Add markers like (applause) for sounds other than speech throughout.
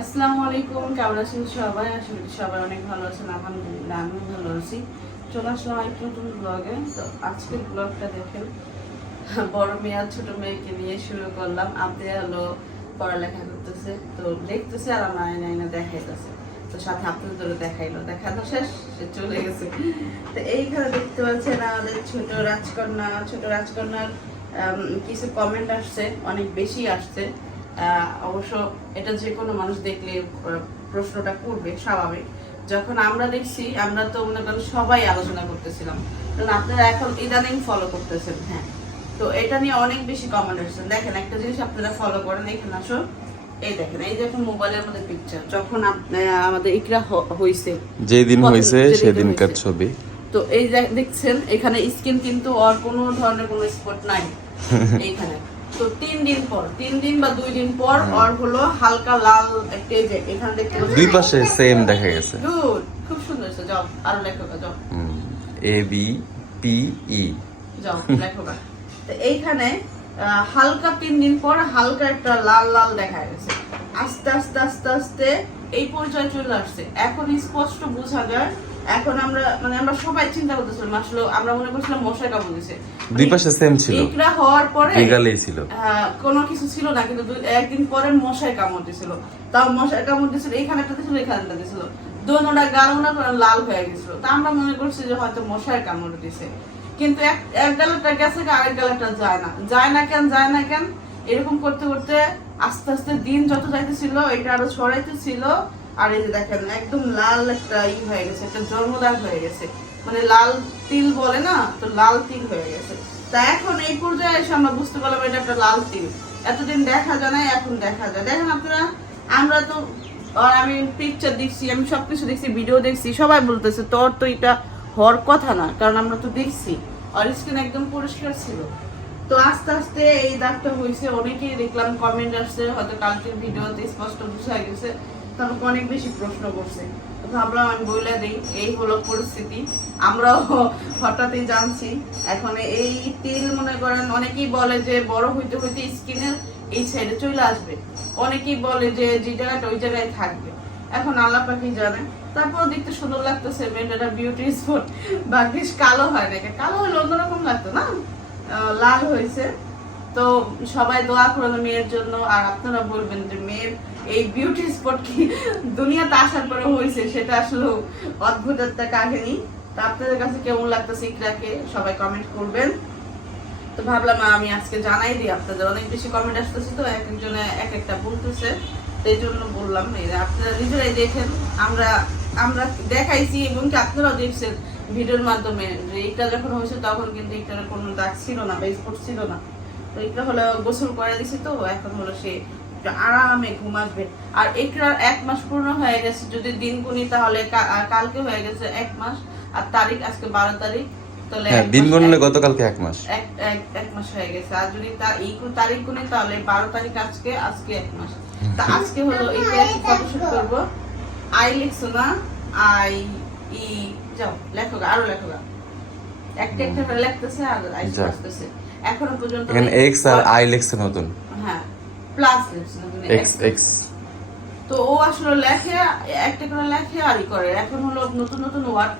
আসসালামু আলাইকুম, কেমন আছেন সবাই? আশা সবাই অনেক ভালো আছেন, আলহামদুলিল্লাহ ভালো আছি। চলে আসলাম নতুন ব্লগে তো আজকের ব্লগটা দেখেন, বড় মেয়ে আর ছোট মেয়েকে নিয়ে শুরু করলাম। আপনি পড়ালেখা করতেছে, তো আর আমার দেখাইতেছে। তো সাথে আপনাদের দেখাইলো শেষ, সে চলে গেছে। তো এইখানে দেখতে পাচ্ছেন আমাদের ছোট রাজকন্যা, ছোট রাজকন্যার কিছু কমেন্ট আসছে, অনেক বেশি আসছে। অবশ্য এটা যে কোনো মানুষ দেখলে প্রশ্নটা করবে স্বাভাবিক। যখন আমরা দেখছি আমরা তো মনে করেন সবাই আলোচনা করতেছিলাম। কারণ আপনারা এখন ইদানিং ফলো করতেছেন হ্যাঁ। তো এটা নিয়ে অনেক বেশি কমেন্ট আসছেন দেখেন একটা জিনিস আপনারা ফলো করেন এখানে আসো। এই দেখেন এই দেখুন মোবাইলের মধ্যে পিকচার যখন আমাদের ইকরা হইছে যেদিন হয়েছে সেদিনকার ছবি। তো এই দেখছেন এখানে স্কিন কিন্তু আর কোনো ধরনের কোনো স্পট নাই। (laughs) এইখানে। তো তিন দিন পর তিন দিন বা দুই দিন পর আর হলো হালকা লাল একটা যে এখানে দেখতে দুই পাশে সেম দেখা গেছে। খুব সুন্দর হয়েছে। যাও আরও লেখো যাও। এ বি পি ই যাও লেখো তো এইখানে হালকা তিন দিন পর হালকা একটা লাল লাল দেখা গেছে। আস্তে আস্তে আস্তে আস্তে এই পর্যায়ে চলে আসছে। এখন স্পষ্ট বোঝা যায় এখন আমরা মানে আমরা সবাই চিন্তা করতেছিলাম আসলে আমরা মনে করছিলাম মশা কামড় দিছে। দুই পাশে সেম ছিল। ইকরা হওয়ার পরে ছিল। কোনো কিছু ছিল না কিন্তু একদিন পরে কামড় দিছিল। তাও কামড় দিছিল এইখানে একটা দিছিল একটা দিছিল। দোনোটা লাল হয়ে গেছিল। তা আমরা মনে করছি যে হয়তো মশায় কামড় দিছে। কিন্তু এক এক গালাটা গেছে আরেক গালাটা যায় না। যায় না কেন যায় না কেন এরকম করতে করতে আস্তে আস্তে দিন যত যাইতেছিল এটা আরও ছড়াইতেছিল। আর এই যে দেখেন, একদম লাল একটা ই হয়ে গেছে, একটা জন্মদাগ হয়ে গেছে। মানে লাল তিল বলে না, তো লাল তিল হয়ে গেছে। তা এখন এই পর্যায়ে এসে আমরা বুঝতে পারলাম এটা একটা লাল তিল। এতদিন দেখা যায় না এখন দেখা যায়। দেখেন আপনারা, আমরা তো আমি পিকচার দেখছি, আমি দেখছি ভিডিও দেখছি, সবাই বলতেছে, তোর তো এটা হওয়ার কথা না, কারণ আমরা তো দেখছি। আর স্কিন একদম পরিষ্কার ছিল। তো আস্তে আস্তে এই দাগটা হয়েছে, অনেকেই দেখলাম কমেন্ট আসছে, হয়তো কালকের ভিডিওতে স্পষ্ট বোঝা গেছে। তারপর অনেক বেশি প্রশ্ন করছে। আমি দিই, এই হলো পরিস্থিতি। আমরাও হঠাৎই জানছি, এখন এই মনে করেন অনেকেই বলে যে বড় হইতে হইতে স্কিনের এই সাইডে চলে আসবে। অনেকেই বলে যে যে জায়গাটা ওই জায়গায় থাকবে। এখন আল্লাহ পাখি জানে। তারপর দেখতে সুন্দর লাগতেছে মেয়েটা বিউটি স্পট ভাগ্যিস কালো হয় নাকি? কালো হলে অন্যরকম লাগতো না? লাল হয়েছে। তো সবাই দোয়া করল মেয়ের জন্য। আর আপনারা বলবেন যে, মেয়ের এই বিউটি স্পট কি দুনিয়াতে আসার পরে হয়েছে, সেটা আসলে অদ্ভুত একটা কাহিনী। তা আপনাদের কাছে কেমন লাগতেছে ইকরাকে? সবাই কমেন্ট করবেন। তো ভাবলাম আমি আজকে জানাই দিই, আপনাদের অনেক বেশি কমেন্ট আসতেছে তো, এক একজনে এক একটা বলতেছে। এই জন্য বললাম আপনারা নিজেরাই দেখেন, আমরা আমরা দেখাইছি এবং কি আপনারাও দেখছেন ভিডিওর মাধ্যমে যে এটা যখন হয়েছে তখন কিন্তু এটার কোনো দাগ ছিল না বা স্পট ছিল না। তো এটা হলো গোসল করে দিছি তো এখন হলো সে আরামে ঘুম আসবে আর একটার এক মাস পূর্ণ হয়ে গেছে যদি দিন গুনি তাহলে কালকে হয়ে গেছে এক মাস আর তারিখ আজকে বারো তারিখ তাহলে হ্যাঁ দিন মাস- গতকালকে এক মাস। এক এক- এক মাস হয়ে গেছে আর যদি তা- এই কোন তারিখ গুনে তাহলে বারো তারিখ আজকে আজকে এক মাস। তা আজকে হলো কি ফটোশুট করব আই লিখছো না? আই ই যাও লেখো আরও লেখো একটা একটা করে লিখতেছে আর আই আসতেছে। এখনও পর্যন্ত এখানে এক্স আর আই লেখছে নতুন। হ্যাঁ প্লাস লিখছে এক্স এক্স তো ও আসলে লেখে একটা করে লেখে আর করে। এখন হলো নতুন নতুন ওয়ার্ড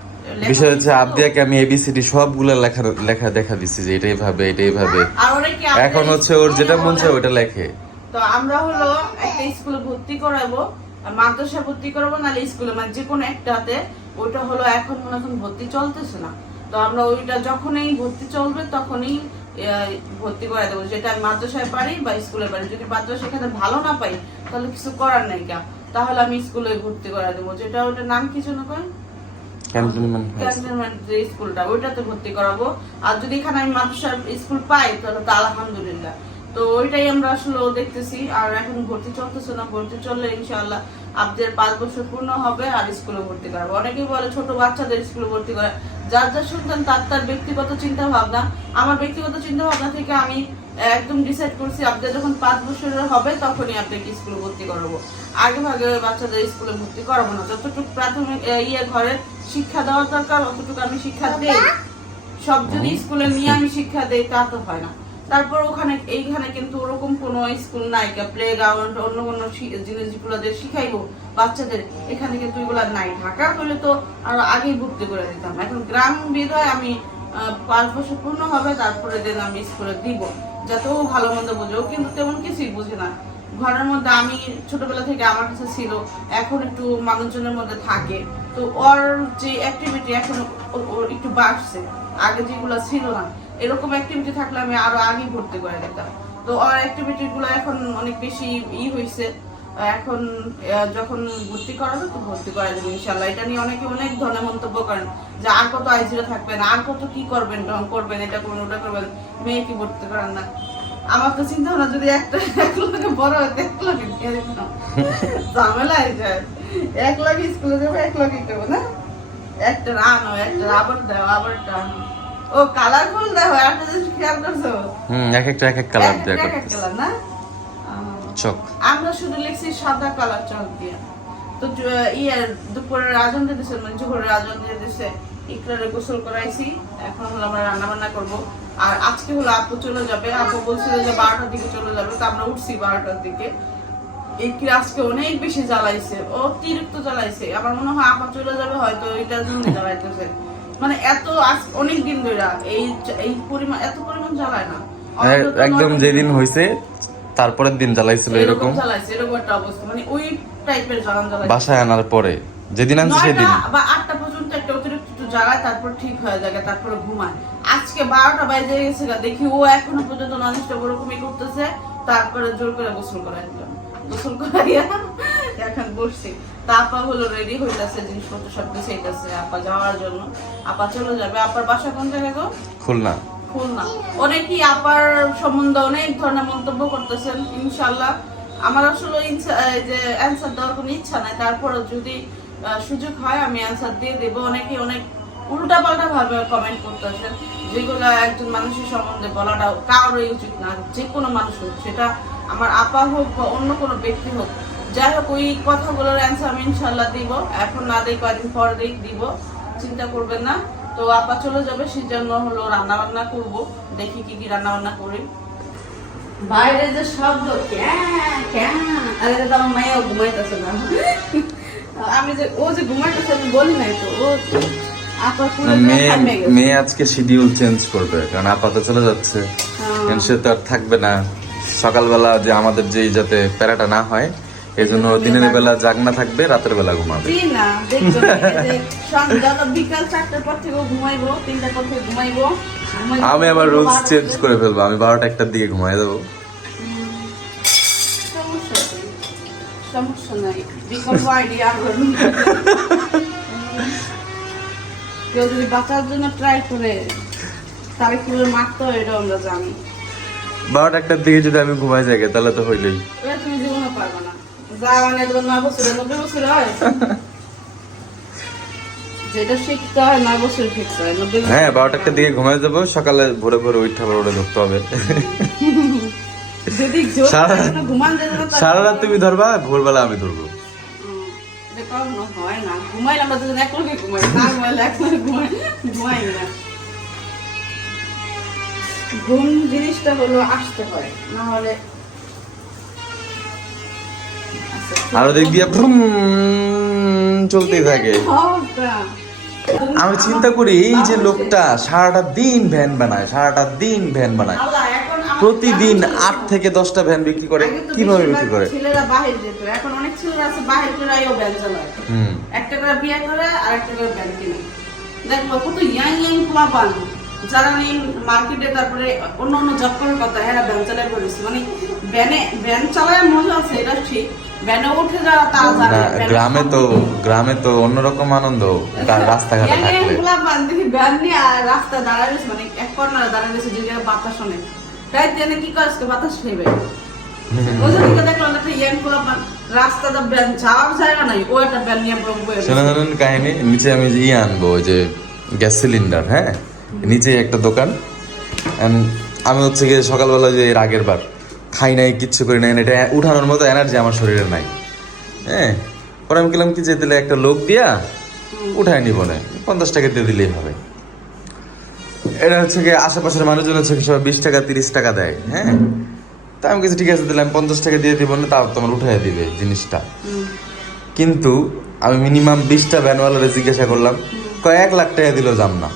বিষয় হচ্ছে আবদিয়াকে আমি এবিসিডি সবগুলো লেখা লেখা দেখা দিচ্ছি যে এটাই ভাবে এটাই ভাবে আপনার এখন হচ্ছে ওর যেটা মন চায় ওটা লেখে। তো আমরা হলো একটা স্কুলে ভর্তি করাবো আর মাদ্রাসা ভর্তি করাবো নাহলে স্কুলে মানে যে কোনো একটাতে ওইটা হলো এখন মনে এখন ভর্তি চলতেছে না। তো আমরা ওইটা যখনই ভর্তি চলবে তখনই ভর্তি দেবো যেটা আমি মাদ্রাসায় পারি বা স্কুলে পারি। যদি মাদ্রাসা এখানে ভালো না পাই তাহলে কিছু করার নাই কা। তাহলে আমি স্কুলে ভর্তি করে দেবো যেটা ওটার নাম কিছু না কয়? স্কুলটা ওইটাতে ভর্তি করাবো। আর যদি এখানে আমি মাদ্রাসার স্কুল পাই তাহলে তো আলহামদুলিল্লাহ। তো ওইটাই আমরা আসলে দেখতেছি। আর এখন ভর্তি চলতেছে না। ভর্তি চললে ইনশাআল্লাহ আপনাদের পাঁচ বছর পূর্ণ হবে আর স্কুলে ভর্তি করাবো। অনেকেই বলে ছোট বাচ্চাদের স্কুলে ভর্তি করে। যার যার সন্তান তার তার ব্যক্তিগত চিন্তা ভাবনা আমার ব্যক্তিগত চিন্তা ভাবনা থেকে আমি একদম ডিসাইড করছি আপনাদের যখন পাঁচ বছরের হবে তখনই আপনাকে স্কুলে ভর্তি করাবো। আগে ভাগে বাচ্চাদের স্কুলে ভর্তি করাবো না। যতটুকু প্রাথমিক ইয়ে ঘরে শিক্ষা দেওয়ার দরকার অতটুকু আমি শিক্ষা দেই। সব যদি স্কুলে নিয়ে আমি শিক্ষা দেই তা তো হয় না। তারপর ওখানে, এইখানে কিন্তু ওরকম কোনো স্কুল নাই প্লে গ্রাউন্ড অন্য কোনো জিনিস যেগুলো দিয়ে শিখাইবো বাচ্চাদের, এখানে কিন্তু এগুলো নাই। ঢাকা হলে তো আরও আগেই ভর্তি করে দিতাম। এখন গ্রাম বিধায় আমি পাঁচ বছর পূর্ণ হবে, তারপরে দেন আমি স্কুলে দিব। যাতে ও ভালো মন্দ বুঝে। ও কিন্তু তেমন কিছুই বুঝে না। ঘরের মধ্যে আমি ছোটবেলা থেকে আমার কাছে ছিল, এখন একটু মানুষজনের মধ্যে থাকে। তো ওর যে অ্যাক্টিভিটি এখন একটু বাড়ছে। আগে যেগুলো ছিল না। এরকম অ্যাক্টিভিটি থাকলে আমি আরও আগে ভর্তি করে দিতাম। তো ওর অ্যাক্টিভিটি গুলো এখন অনেক বেশি ই হয়েছে এখন যখন ভর্তি করাবে তো ভর্তি করা যাবে ইনশাল্লাহ এটা নিয়ে অনেকে অনেক ধরনের মন্তব্য করেন যে আর কত আইজিরা থাকবেন আর কত কি করবেন? ঢং করবেন, এটা করবেন, ওটা করবেন। মেয়ে কি ভর্তি করান না। আমার তো চিন্তা ভাবনা, যদি একটা, এক লোকে বড় হতে এক লোকে ঝামেলা হয়ে যায়। এক লোকে স্কুলে যাব, এক লোকে করব না। একটা আনো একটা আবার দাও আবার টানো ও কালারফুল দেখো একটা জিনিস খেয়াল করছ? হুম এক একটা এক এক কালার কালার না? চক আমরা শুধু লিখছি সাদা কালার চক দিয়ে। তো ইয়ে দুপুরের আজান মানে জোহরের আজান দিয়ে দিছে ইকরারে গোসল করাইছি এখন হলো আমরা রান্না বান্না করব। আর আজকে হলো আপু চলে যাবে আপু বলছিল যে বারোটার দিকে চলে যাবে তো আমরা উঠছি বারোটার দিকে। ইকরি আজকে অনেক বেশি জ্বালাইছে অতিরিক্ত জ্বালাইছে। আমার মনে হয় আপা চলে যাবে হয়তো এটার জন্য জ্বালাইতেছে। মানে এত অনেক দিন ধরে এই এই পরিমাণ এত পরিমাণ জ্বালায় না। একদম যেদিন হয়েছে তারপরের দিন জ্বালাইছিল এরকম জ্বালাইছে এরকম একটা অবস্থা। মানে ওই টাইপের জ্বালান জ্বালাইছে। বাসায় আনার পরে যেদিন আনছি সেদিন। বা আটটা পর্যন্ত একটা অতিরিক্ত একটু জ্বালায় তারপর ঠিক হয়ে যায় তারপরে ঘুমায়। আজকে বারোটা বাজে গেছে দেখি ও এখনও পর্যন্ত ননিষ্টা ওরকমই করতেছে তারপরে জোর করে গোসল করাই দিলাম। গোসল করাইয়া এখন বসছি। তা আপা হলো রেডি হইতাছে জিনিসপত্র সব গুছাইতেছে আপা যাওয়ার জন্য। আপা চলে যাবে। আপার বাসা কোন জায়গায় গো? খুলনা। খুলনা। অনেকেই আপার সম্বন্ধে অনেক ধরনের মন্তব্য করতেছেন ইনশাল্লাহ আমার আসলে যে অ্যান্সার দেওয়ার কোনো ইচ্ছা নাই। তারপরে যদি সুযোগ হয় আমি অ্যান্সার দিয়ে দেবো। অনেকে অনেক উল্টা পাল্টা ভাবে কমেন্ট করতেছেন। যেগুলো একজন মানুষের সম্বন্ধে বলাটা কারোরই উচিত না যে কোনো মানুষ সেটা আমার আপা হোক বা অন্য কোনো ব্যক্তি হোক যাই হোক ওই কথাগুলোর অ্যান্সার আমি ইনশাল্লাহ দিব। এখন না দিই কয়েকদিন পর দিই দিব। চিন্তা করবেন না। তো আপা চলে যাবে সেই জন্য হলো রান্না বান্না করব। দেখি কি কি রান্না বান্না করি। বাইরে যে শব্দ ক্যাঁ, ক্যাঁ, আরে তো আমার মায়েও ঘুমাইতেছে না। আমি যে ও যে ঘুমাইতেছে আমি বলি নাই তো। ও আপা মেয়ে মেয়ে আজকে শিডিউল চেঞ্জ করবে কারণ আপাতত চলে যাচ্ছে। হ্যাঁ। সে তো আর থাকবে না। সকালবেলা যে আমাদের যে যাতে প্যারাটা না হয় এই জন্য দিনের বেলা জাগনা থাকবে রাতের বেলা ঘুমাবে। না আমি আবার রুলস চেঞ্জ করে ফেলব আমি বারোটা একটার দিকে ঘুমাই দেবো। কেউ যদি বাঁচার জন্য ট্রাই করে কীভাবে মারতে এটা আমরা জানি। বারোটা একটার দিকে যদি আমি ঘুমাই যাই তাহলে তো হইলেই। হয়? যেটা শিখতে নয় বছর শিখতে নব্বই বছর। বারোটা একটার দিকে ঘুমাই যাব সকালে ভোরে ভোরে উঠতে হবে ওটা ধরতে হবে। সারা- রাত তুমি ধরবা ভোরবেলা আমি ধরবো। হয় না। ঘুমাইলে আমরা দুজন এক ঘুমাই না ঘুমাইলে এক লগে ঘুমাই ঘুমাই না। ঘুম জিনিসটা হলো আসতে হয় না হলে আচ্ছা, আর ওদিক দিয়ে চলতেই থাকে। আমি চিন্তা করি এই যে লোকটা সারাটা দিন ভ্যান বানায় সারাটা দিন ভ্যান বানায়। প্রতিদিন আট থেকে দশটা ভ্যান বিক্রি করে কীভাবে বিক্রি করে? ছেলেরা বাহির যেত এখন অনেক ছেলেরা আছে বাহির করে আইও চালায়। একটা করে বিয়ে করে আর একটা করে ব্যান কিনে। দেখব কত ইয়াং ইয়াং পোলা পান যারা নেই মার্কেটে তারপরে অন্য অন্য জব করার কথা হ্যাঁ ব্যান চালায় পড়েছে মানে ব্যানে ব্যান চালায় মজা আছে এটা ঠিক। ব্যানে উঠে জানে না, ব্যানে গ্রামে তো গ্রামে তো অন্যরকম আনন্দ (laughs) রাস্তাঘাটে থাকলে। দেখি ব্যান নিয়ে রাস্তা দাঁড়ায় রয়েছে মানে এক কর্নারে দাঁড়ায় রয়েছে যে বাতাস অনেক। তাই তেনে কি করে? বাতাস (laughs) কাহিনী নিচে আমি ইয়ে আনব যে গ্যাস সিলিন্ডার হ্যাঁ? নিচে একটা দোকান। And আমি হচ্ছে গিয়ে সকালবেলা যে এর আগের বার খাই নাই, কিচ্ছু করি নাই এটা উঠানোর মতো এনার্জি আমার শরীরে নাই। হ্যাঁ পরে আমি গেলাম কি যে দিলে একটা লোক দিয়া, উঠায় নিব না, পঞ্চাশ টাকা দিয়ে দিলেই হবে। এটা হচ্ছে কি আশেপাশের মানুষজন হচ্ছে সবাই বিশ টাকা, তিরিশ টাকা দেয় হ্যাঁ? তা আমি কিছু ঠিক আছে, দিলাম, পঞ্চাশ টাকা দিয়ে দিব না, তাও তোমার উঠাই দিবে জিনিসটা। কিন্তু আমি মিনিমাম বিশটা ভ্যানওয়ালারে জিজ্ঞাসা করলাম কয়েক লাখ টাকা দিলেও যাম না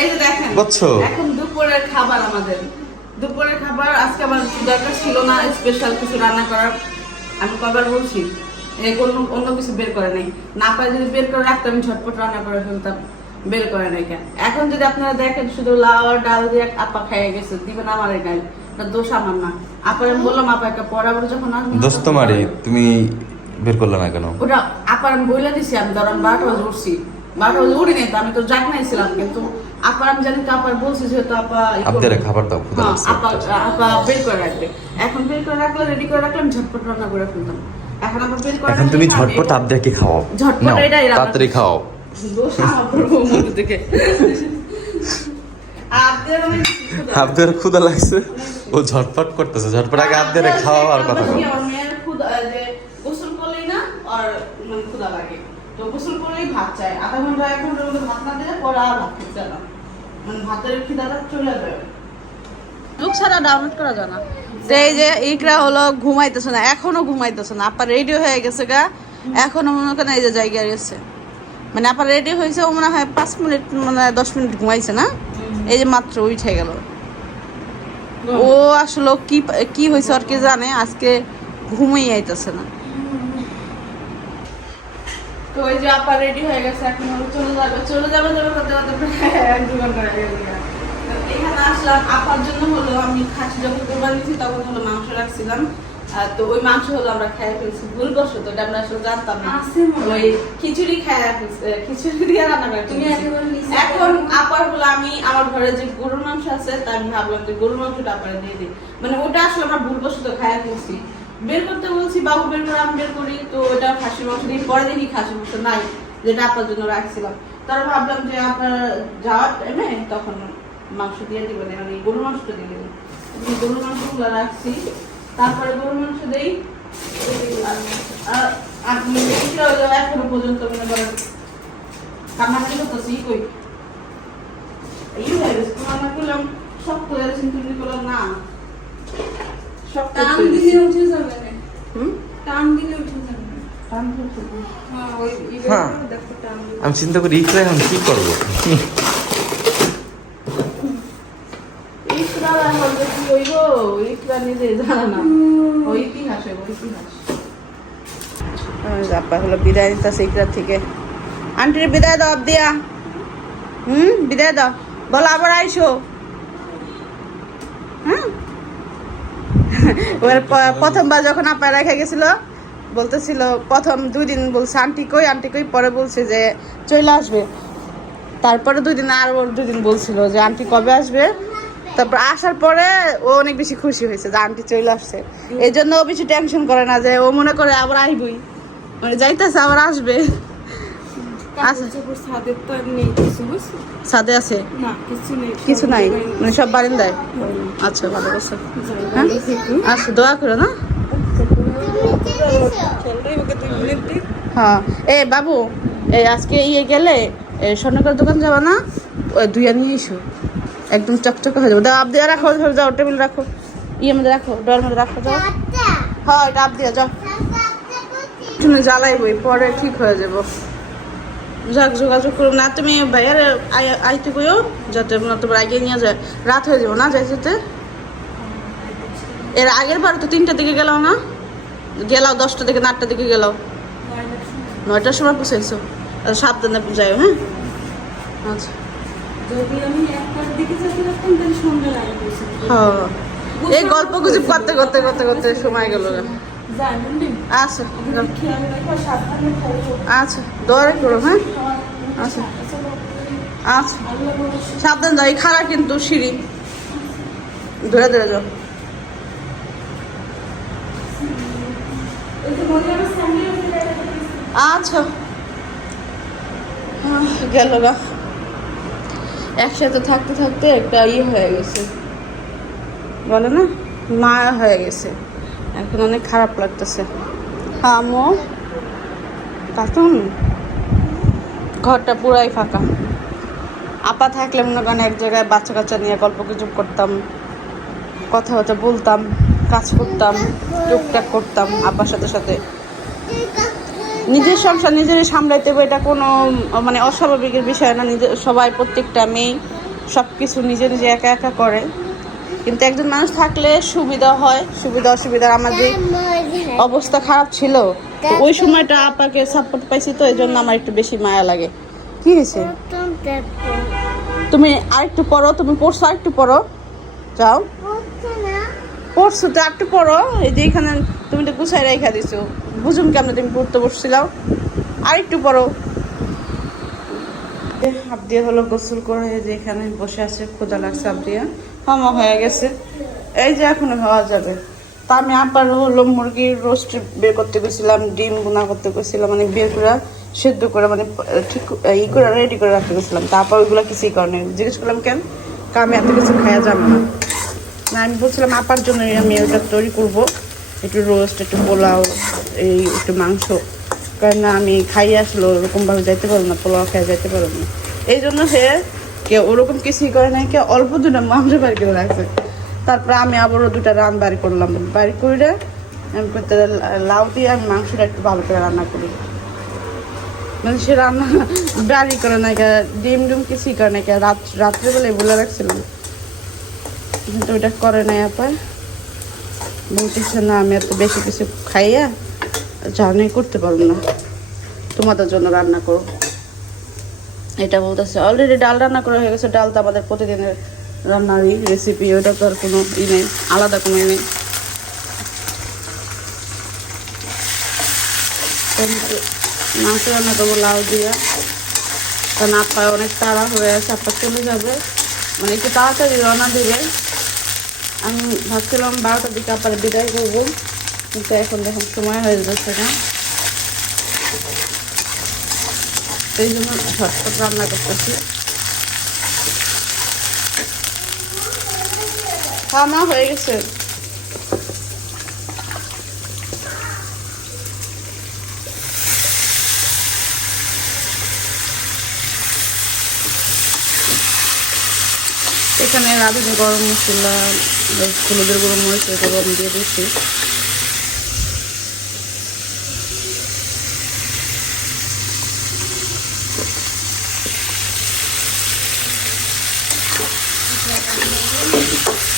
এই যে দেখেন? এখন দুপুরের খাবার আমাদের। দুপুরের খাবার আজকে আমার দরকার ছিল না স্পেশাল কিছু রান্না করার। আমি কবার বলছি অন্য অন্য কিছু বের করে নেই। না পারে যদি বের করে রাখতাম আমি ঝটপট রান্না করে ফেলতাম বের করে নাই কেন? এখন যদি আপনারা দেখেন শুধু লাউ আর ডাল দিয়ে এক আপা খাইয়ে গেছে দিবেন আমার ওটা দোষ আমার না। আপা আমি বললাম আপা একটা পড়াবার যখন মারি খাবে। তুমি বের করলাম না কেন? ওটা আপার আমি বইলে দিছি আমি ধরেন বারোটা উঠছি। বারোটা বাজে উঠি নাই তো আমি তো জাগ নাইছিলাম কিন্তু আপার আমি জানি তো আপার বলছি যেহেতু আপা ই খাবার দাও হ্যাঁ, আপা আপা বের করে রাখবে। এখন বের করে রাখলে রেডি করে রাখলাম ঝটপট রান্না করে ফেলতাম। এখন আবার বের করে এখন তুমি আমি- ঝটপট আবদাকে খাওয়াও। ঝটপট এটাই তাড়াতাড়ি খাও আমার আপনার ক্ষুধা লাগছে? ও ঝটপট করতেছে ঝটপট আগে আবদারে খাওয়া আর কথা আমার বল কি, আমার মেয়ের ক্ষুধা, যে গোসল করলেই না আর মানে ক্ষুধা লাগে তো গোসল করলেই ভাত চাই আধা ঘণ্টা এক ঘণ্টার মধ্যে ভাত না দিলে পরে আর ভাত খেতে না। মানে ভাতের খিদাটা চলে লুক ডাউনলোড করা যায় না। এই যে ইকরা হলো ঘুমাইতেছে না এখনও ঘুমাইতেছে না। আপা রেডি হয়ে গেছে গা এখনও মনে করেন এই যে জায়গায় গেছে মানে আপা রেডি হয়েছে ও মনে হয় পাঁচ মিনিট মানে দশ মিনিট ঘুমাইছে না? এই যে মাত্র উঠে গেল। ও আসলে কি কি হয়েছে আর কি জানে আজকে ঘুমিয়ে আইতেছে না। তো ওই যে আপা রেডি হয়ে গেছে এখন চলে যাবে। চলে যাবে যাবে করতে করতে প্রায় এক দু ঘণ্টা হয়ে এখানে আসলাম আপার জন্য হলো আমি খাসি যখন কোরবানি তখন হলো মাংস রাখছিলাম। তো ওই মাংস হলো আমরা খাই ফেলছি। ভুল বসত এটা আমরা আসলে জানতাম না। ওই খিচুড়ি খাই ফেলছি খিচুড়ি দিয়ে রান্না করে তুমি এখন আপার হলো আমি আমার ঘরে যে গরুর মাংস আছে তা আমি ভাবলাম যে গরুর মাংসটা আপারে দিয়ে দিই। মানে ওটা আসলে আমরা ভুলবশত খাইয়া ফেলছি। বের করতে বলছি, বাবু, বের করে, আমি বের করি। তো ওটা খাসির মাংস দিয়ে, পরে দেখি খাসির মাংস নাই, যেটা আপনার জন্য রাখছিলাম। তারপর ভাবলাম যে আপনার যাওয়ার টাইমে তখন মাংস দিয়ে দিবেন মানে গরুর মাংসটা দিয়ে দিবেন। গরুর মাংসগুলো রাখছি, তারপরে গরুর মাংস দেই এখনও পর্যন্ত মনে করেন কান্নাকাটি করতেছি কই? এই হয়ে গেছে তোমার না করলাম সব করে তুমি করলাম না টান দিলে উঠে যাবে না হুম? টান দিলে উঠে যাবে। না টান করছে তো। হ্যাঁ হ্যাঁ। আমি চিন্তা করি ইকরা এখন কি করব? হলো বিদায় নিতেছে ইকরা থেকে। আন্টির বিদায় দাও দিয়া হুম? বিদায় দাও। বলো আবার আইসো। হ্যাঁ? প্রথমবার যখন আপা রেখে গেছিল, বলতেছিল, প্রথম দুই দিন বলছে, আন্টি কই আন্টি কই? পরে বলছে যে, চলে আসবে। তারপরে দুই দিন আর ওর দুই দিন বলছিল যে, আন্টি কবে আসবে? তারপর আসার পরে ও অনেক বেশি খুশি হয়েছে যে, আন্টি চলে আসছে। এই জন্য ও বেশি টেনশন করে না যে, ও মনে করে আবার আইবই। মানে যাইতেছে, আবার আসবে। সাথে আছে। না কিছু নেই কিছু নাই? মানে সব বারিন্দায়? আচ্ছা ভালো করছে। হ্যাঁ? আচ্ছা দোয়া করো না? হ্যাঁ। এ বাবু এই আজকে ইয়ে গেলে স্বর্ণকার দোকান যাবা না? ওই দুইয়া নিয়ে এসো। একদম চকচকে হয়ে যাব। দাও আপ দিয়ে রাখো ধরো যাও টেবিল রাখো। ইয়ে মধ্যে রাখো ডোর মধ্যে রাখো যাও। হ্যাঁ এটা আপ দিয়ে যাও। তুমি জ্বালাইবই পরে ঠিক হয়ে যাব। যাক যোগাযোগ করো না তুমি ভাইয়ার আই- আইতে কইও যাতে না তোমার আগে নিয়ে যায়। রাত হয়ে যাব না যাই যেতে? এর আগের বার তো তিনটার দিকে গেলাও না? গেলাও দশটা থেকে আটটার দিকে গেলাও? নয়টার সময় পৌঁছাইছো। আর সাবধানে যাই হ্যাঁ? আচ্ছা। হ্যাঁ এই গল্প গুজব করতে করতে করতে করতে সময় গেল আচ্ছা আচ্ছা করো হ্যাঁ? আচ্ছা আচ্ছা। আল্লাহ সাবধান যাও এই খারাপ কিন্তু সিঁড়ি। ধরে ধরে যাও। আচ্ছা। গেল গা। একসাথে থাকতে থাকতে একটা ইয়ে হয়ে গেছে। বলে না? মায়া হয়ে গেছে। এখন অনেক খারাপ লাগতেছে। আমো? কার্টুন ঘরটা পুরাই ফাঁকা। আপা থাকলে মনে করেন এক জায়গায় বাচ্চা কাচ্চা নিয়ে গল্প গুজব করতাম কথাবার্তা বলতাম কাজ করতাম টুকটাক করতাম আপার সাথে সাথে। নিজের সংসার নিজেরই সামলাইতে হবে এটা কোনো মানে অস্বাভাবিকের বিষয় না নিজে সবাই প্রত্যেকটা মেয়ে সব কিছু নিজে নিজে একা একা করে। কিন্তু একজন মানুষ থাকলে সুবিধা হয়, সুবিধা অসুবিধা আমাদের অবস্থা খারাপ ছিল ওই সময়টা আপাকে সাপোর্ট পাইছি তো এই জন্য আমার একটু বেশি মায়া লাগে। কি হয়েছে? তুমি আরেকটু পড়ো, তুমি পড়ছো আরেকটু পড়ো। যাও। পড়ছো তো একটু পড়ো, এই যে এখানে তুমি তো গুছাই রেখা দিছো। বুঝুন কেমন তুমি পড়তে বসছিলাও আরেকটু পড়ো। হাত দিয়ে হলো গোসল করে যে এখানে বসে আছে ক্ষুদা লাগছে হাত দিয়ে। হামা হয়ে গেছে। এই যে এখন হওয়া যাবে। তা আমি আবার হলো মুরগির রোস্ট বের করতে গেছিলাম, ডিম গুনা করতে গেছিলাম মানে বের করে সেদ্ধ করে মানে ঠিক ই করে রেডি করে রাখতে গেছিলাম। তারপর ওইগুলো কিছুই করেনি জিজ্ঞেস করলাম, কেন? আমি এত কিছু খাওয়া যাবে না। না, আমি বলছিলাম, আপার জন্য আমি ওটা তৈরি করব। একটু রোস্ট একটু পোলাও, এই একটু মাংস। কারণ আমি খাই আসলো ওরকমভাবে যাইতে পারব না, পোলাও খাই যাইতে পারব না। এই জন্য সে কেউ ওরকম কিছুই করে নাই, কেউ অল্প দুটো মাংস বাড়ি করে রাখছে। তারপরে আমি আবারও দুটা রান বাড়ি করলাম। বাড়ি করে আমি করতে লাউ দিয়ে আমি মাংসটা একটু ভালো করে রান্না করি। মানে সে রান্না বাড়ি করে না কে ডিম ডিম কিছুই করে না কে রাত রাত্রেবেলায় বলে রাখছিলাম। কিন্তু ওইটা করে নাই আপায় বলতেছে, না, আমি এত বেশি কিছু খাইয়া জার্নি করতে পারব না। তোমাদের জন্য রান্না করো এটা বলতেছে অলরেডি ডাল রান্না করা হয়ে গেছে, ডাল তো আমাদের প্রতিদিনের রান্নারই রেসিপি ওটা তো আর কোনো ই নেই, আলাদা কোনো ই নেই। মাংস রান্না করব, লাউ দিয়া। কারণ আপা অনেক তাড়া হয়ে আছে আপা চলে যাবে। মানে একটু তাড়াতাড়ি রওনা দেবে। আমি ভাবছিলাম বারোটার দিকে আপার বিদায় করব, কিন্তু এখন দেখুন সময় হয়ে যাচ্ছে না। এই জন্য ঝটপট রান্না করতেছি। খাওয়া হয়ে গেছে। এখানে রাঁধুনি গরম মশলা হলুদের গরম মরিচ গরম দিয়ে দিচ্ছি।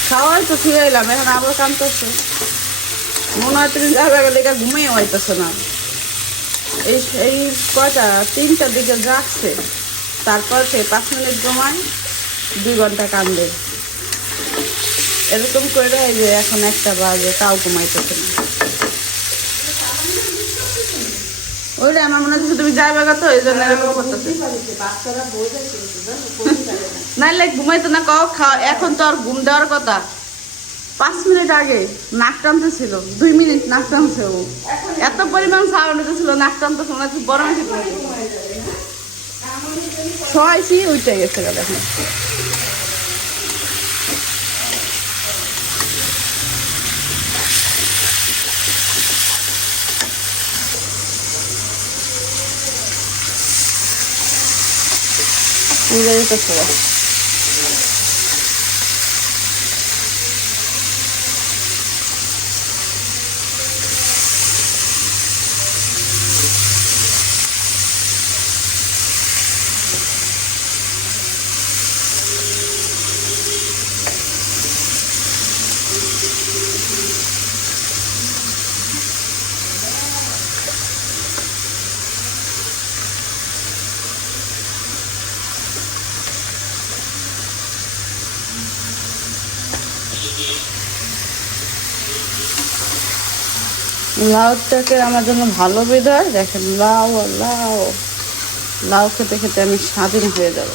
খাওয়াই তো ফিরে এলাম, এখন আবার কামতেছে মনে হয় তুমি যাবে লেগে ঘুমিয়ে হইতেছে না। এই এই কয়টা তিনটার দিকে যাচ্ছে, তারপর সে পাঁচ মিনিট ঘুমায়, দুই ঘণ্টা কান্দে। এরকম করে এই যে এখন একটা বাজে, তাও ঘুমাইতেছে না। ওইটা আমার মনে হচ্ছে তুমি যাইবে তো, এই জন্য এরকম করতেছে। নাইলে ঘুমাইতো না কাও খাও এখন তো আর ঘুম দেওয়ার কথা। পাঁচ মিনিট আগে নাক টানতেছিল, দুই মিনিট নাক টানছে ও। এত পরিমাণ সাউন্ড ছিল নাক মনে হচ্ছে বড় মাসি ছয়ছি ওইটা গেছে গেল এখন পুজো লাউটাকে আমার জন্য ভালো বিধায় দেখেন, লাউ লাউ লাউ খেতে খেতে আমি স্বাধীন হয়ে যাব।